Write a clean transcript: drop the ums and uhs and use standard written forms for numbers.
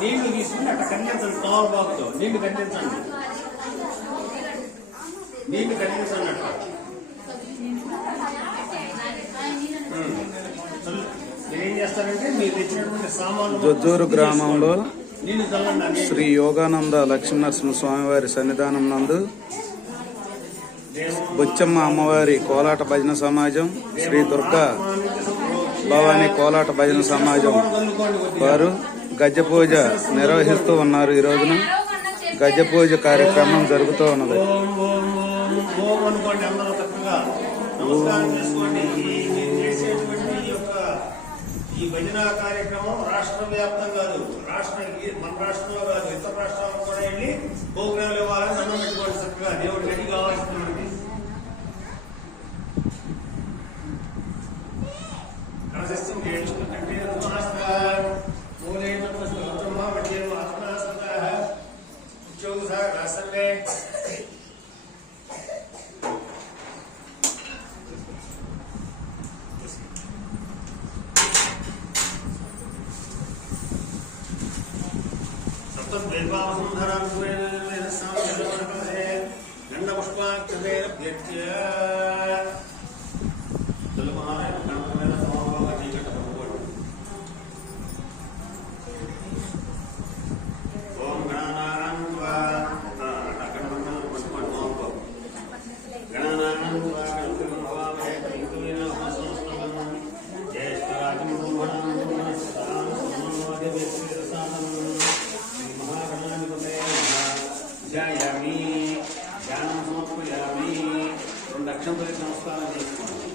నీళ్లు తీసుకుని అట్లా కనిపించండి. తోలు బాగుతో నీళ్లు కనిపించండి, నీళ్లు కనిపించండి అట్లా. మీరేం చేస్తారంటే మీరు తెచ్చినటువంటి సామాన్లు జొజ్జూరు గ్రామంలో శ్రీ యోగానంద లక్ష్మీనరసింహ స్వామివారి సన్నిధానం నందు బుచ్చమ్మ అమ్మవారి కోలాట భజన సమాజం, శ్రీ దుర్గా భవానీ కోలాట భజన సమాజం వారు గజ పూజ నిర్వహిస్తూ ఉన్నారు. ఈ రోజున గజ పూజ కార్యక్రమం జరుగుతూ ఉన్నది. ఈ భజన కార్యక్రమం రాష్ట్ర వ్యాప్తం కాదు, మన రాష్ట్రంలో కాదు, ఇతర రాష్ట్రాలకు కూడా వెళ్ళి ప్రోగ్రాంలు ఇవ్వాలని దండం పెట్టుకోండి. చక్కగా దేవుడు రెడీ కావాల్సింది మనకి. నమస్కారం చేసుకోండి.